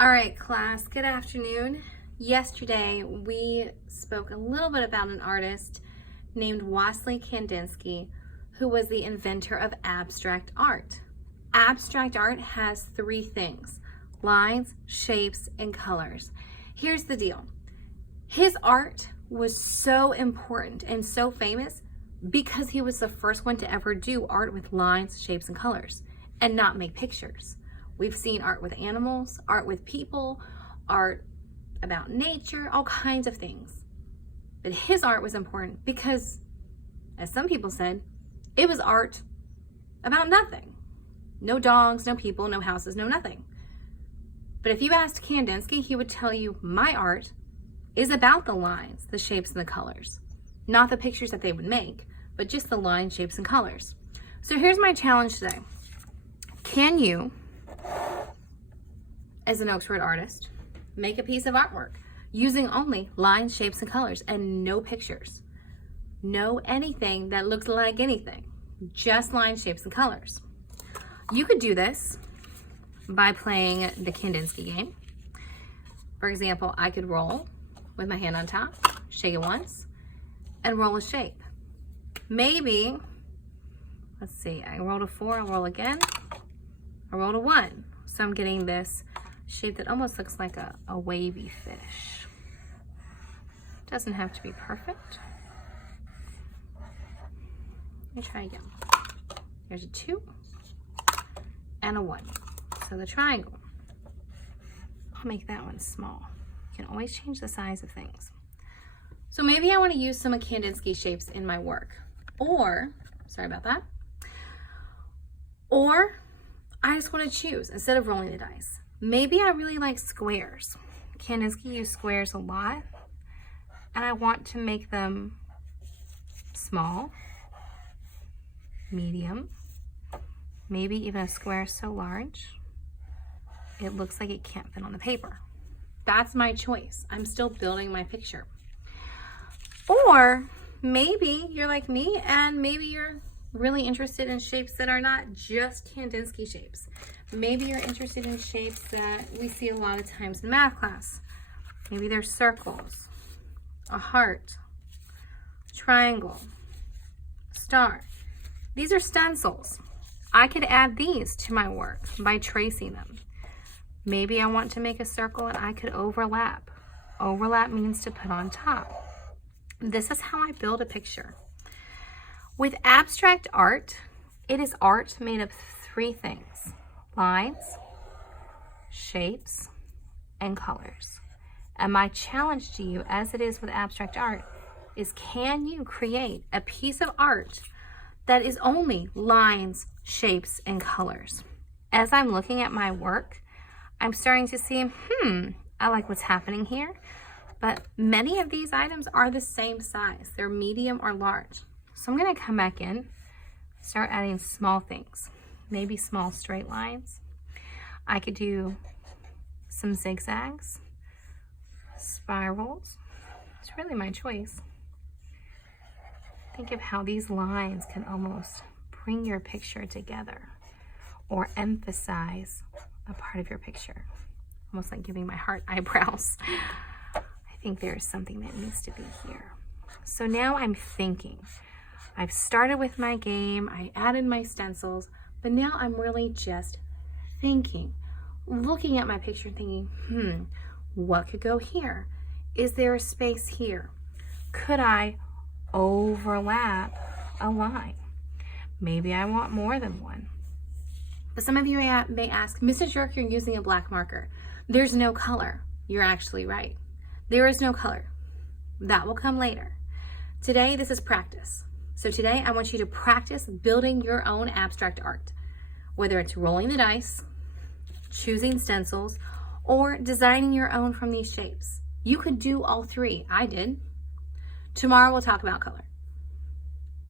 All right, class, good afternoon. Yesterday, we spoke a little bit about an artist named Wassily Kandinsky, who was the inventor of abstract art. Abstract art has three things: lines, shapes, and colors. Here's the deal. His art was so important and so famous because he was the first one to ever do art with lines, shapes, and colors and not make pictures. We've seen art with animals, art with people, art about nature, all kinds of things. But his art was important because, as some people said, it was art about nothing. No dogs, no people, no houses, no nothing. But if you asked Kandinsky, he would tell you, my art is about the lines, the shapes, and the colors. Not the pictures that they would make, but just the lines, shapes, and colors. So here's my challenge today. Can you, as an Oxford artist, make a piece of artwork using only lines, shapes, and colors and no pictures? No anything that looks like anything, just lines, shapes, and colors. You could do this by playing the Kandinsky game. For example, I could roll with my hand on top, shake it once, and roll a shape. Maybe, let's see, I rolled a 4, I'll roll again, I rolled a 1. So I'm getting this shape that almost looks like a wavy fish. Doesn't have to be perfect. Let me try again. Here's a 2 and a 1. So the triangle, I'll make that one small. You can always change the size of things. So maybe I want to use some of Kandinsky shapes in my work. Or, sorry about that. Or I just want to choose, instead of rolling the dice, maybe I really like squares. Kandinsky used squares a lot, and I want to make them small, medium, maybe even a square so large it looks like it can't fit on the paper. That's my choice. I'm still building my picture. Or maybe you're like me and maybe you're really interested in shapes that are not just Kandinsky shapes. Maybe you're interested in shapes that we see a lot of times in math class. Maybe they're circles, a heart, triangle, star. These are stencils. I could add these to my work by tracing them. Maybe I want to make a circle and I could overlap. Overlap means to put on top. This is how I build a picture. With abstract art, it is art made of three things: lines, shapes, and colors. And my challenge to you, as it is with abstract art, is can you create a piece of art that is only lines, shapes, and colors? As I'm looking at my work, I'm starting to see, I like what's happening here, but many of these items are the same size. They're medium or large. So I'm gonna come back in, start adding small things, maybe small straight lines. I could do some zigzags, spirals. It's really my choice. Think of how these lines can almost bring your picture together or emphasize a part of your picture. Almost like giving my heart eyebrows. I think there's something that needs to be here. So now I'm thinking. I've started with my game, I added my stencils, but now I'm really just thinking, looking at my picture and thinking, what could go here? Is there a space here? Could I overlap a line? Maybe I want more than one. But some of you may ask, Mrs. York, you're using a black marker. There's no color. You're actually right. There is no color. That will come later. Today, this is practice. So today, I want you to practice building your own abstract art, whether it's rolling the dice, choosing stencils, or designing your own from these shapes. You could do all three. I did. Tomorrow, we'll talk about color.